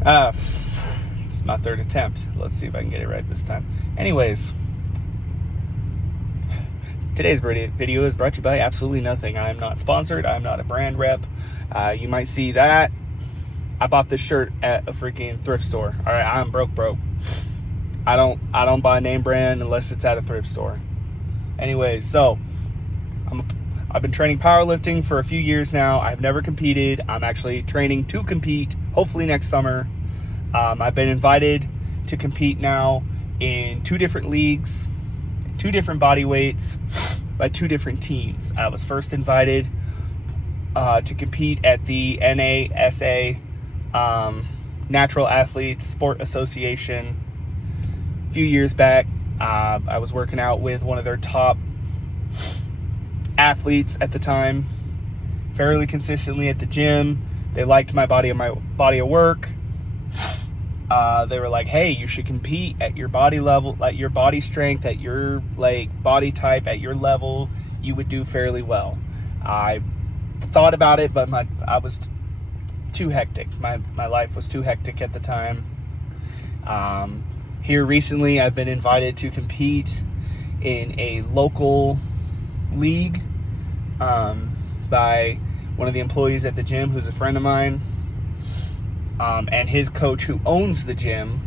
This is my third attempt. Let's see if I can get it right this time. Anyways, today's video is brought to you by absolutely nothing. I am not sponsored. I'm not a brand rep. You might see that. I bought this shirt at a freaking thrift store. All right, I'm broke. I don't buy name brand unless it's at a thrift store. Anyways, so I've been training powerlifting for a few years now. I've never competed. I'm actually training to compete, hopefully next summer. I've been invited to compete now in 2 different leagues, 2 different body weights, by 2 different teams. I was first invited to compete at the NASA Natural Athletes Sport Association a few years back. I was working out with one of their top athletes at the time, fairly consistently at the gym. They liked my body of work. They were like, hey, you should compete at your body level, at your body strength, at your body type, at your level. You would do fairly well. I thought about it, but I was too hectic. My life was too hectic at the time. Here recently, I've been invited to compete in a local league by one of the employees at the gym who's a friend of mine, and his coach who owns the gym.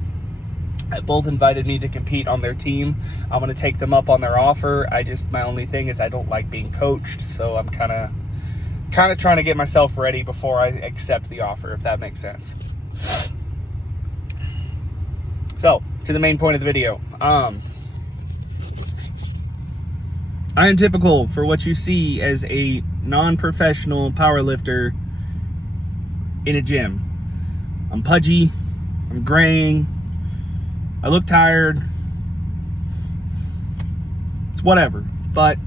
Both invited me to compete on their team. I'm going to take them up on their offer. My only thing is I don't like being coached, so I'm kind of trying to get myself ready before I accept the offer, if that makes sense. So, to the main point of the video. I am typical for what you see as a non-professional powerlifter in a gym. I'm pudgy, I'm graying, I look tired. It's whatever, but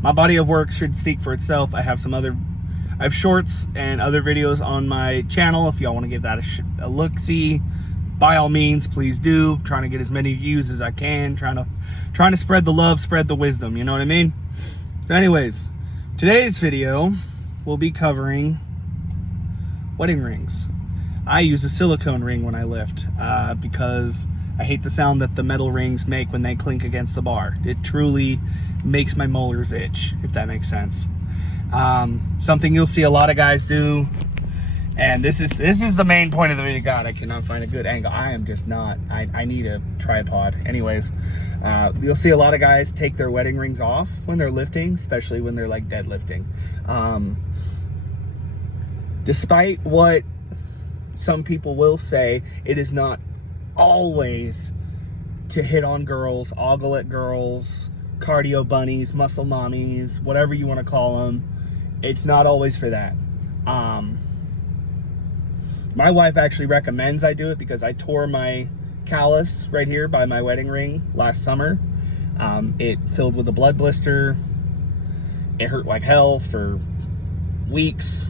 my body of work should speak for itself. I have shorts and other videos on my channel if y'all want to give that a look-see. By all means, please do. Trying to get as many views as I can. Trying to spread the love, spread the wisdom. You know what I mean? So anyways, today's video will be covering wedding rings. I use a silicone ring when I lift because I hate the sound that the metal rings make when they clink against the bar. It truly makes my molars itch, if that makes sense. Something you'll see a lot of guys do. And this is the main point of the video. God, I cannot find a good angle. I am just not. I need a tripod. Anyways, you'll see a lot of guys take their wedding rings off when they're lifting, especially when they're like deadlifting. Despite what some people will say, it is not always to hit on girls, ogle at girls, cardio bunnies, muscle mommies, whatever you want to call them. It's not always for that. My wife actually recommends I do it because I tore my callus right here by my wedding ring last summer. It filled with a blood blister. It hurt like hell for weeks.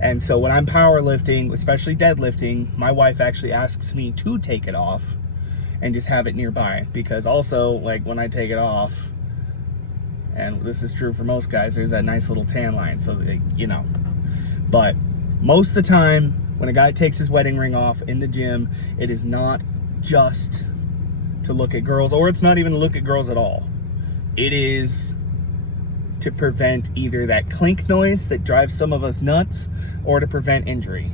And so when I'm powerlifting, especially deadlifting, my wife actually asks me to take it off and just have it nearby. Because also, like, when I take it off, and this is true for most guys, there's that nice little tan line. So, you know, but most of the time, when a guy takes his wedding ring off in the gym, it is not just to look at girls, or it's not even to look at girls at all. It is to prevent either that clink noise that drives some of us nuts, or to prevent injury.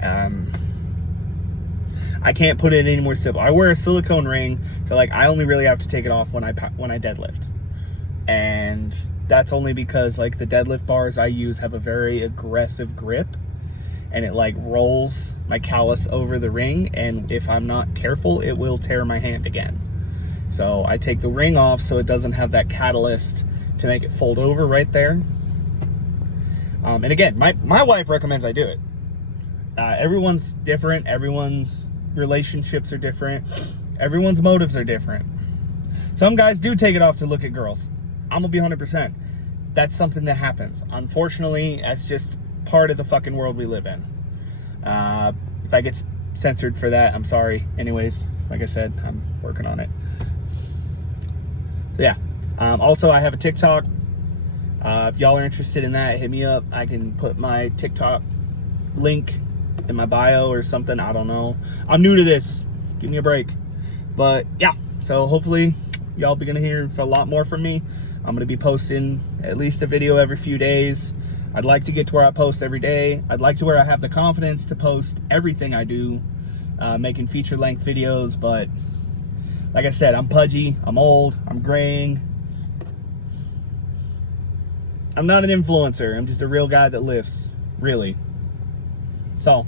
I can't put it any more simple. I wear a silicone ring, so I only really have to take it off when I deadlift. And that's only because the deadlift bars I use have a very aggressive grip, and it rolls my callus over the ring, and if I'm not careful, it will tear my hand again. So I take the ring off so it doesn't have that catalyst to make it fold over right there. And again, my wife recommends I do it. Everyone's different. Everyone's relationships are different. Everyone's motives are different. Some guys do take it off to look at girls. I'm gonna be 100%. That's something that happens. Unfortunately, that's just part of the fucking world we live in. If I get censored for that, I'm sorry. Anyways, like I said, I'm working on it. So yeah. Also, I have a TikTok. If y'all are interested in that, hit me up. I can put my TikTok link in my bio or something. I don't know. I'm new to this. Give me a break. But yeah, so hopefully y'all be gonna hear a lot more from me. I'm gonna be posting at least a video every few days. I'd like to get to where I post every day. I'd like to where I have the confidence to post everything I do, making feature-length videos. But like I said, I'm pudgy, I'm old, I'm graying. I'm not an influencer. I'm just a real guy that lifts, really. So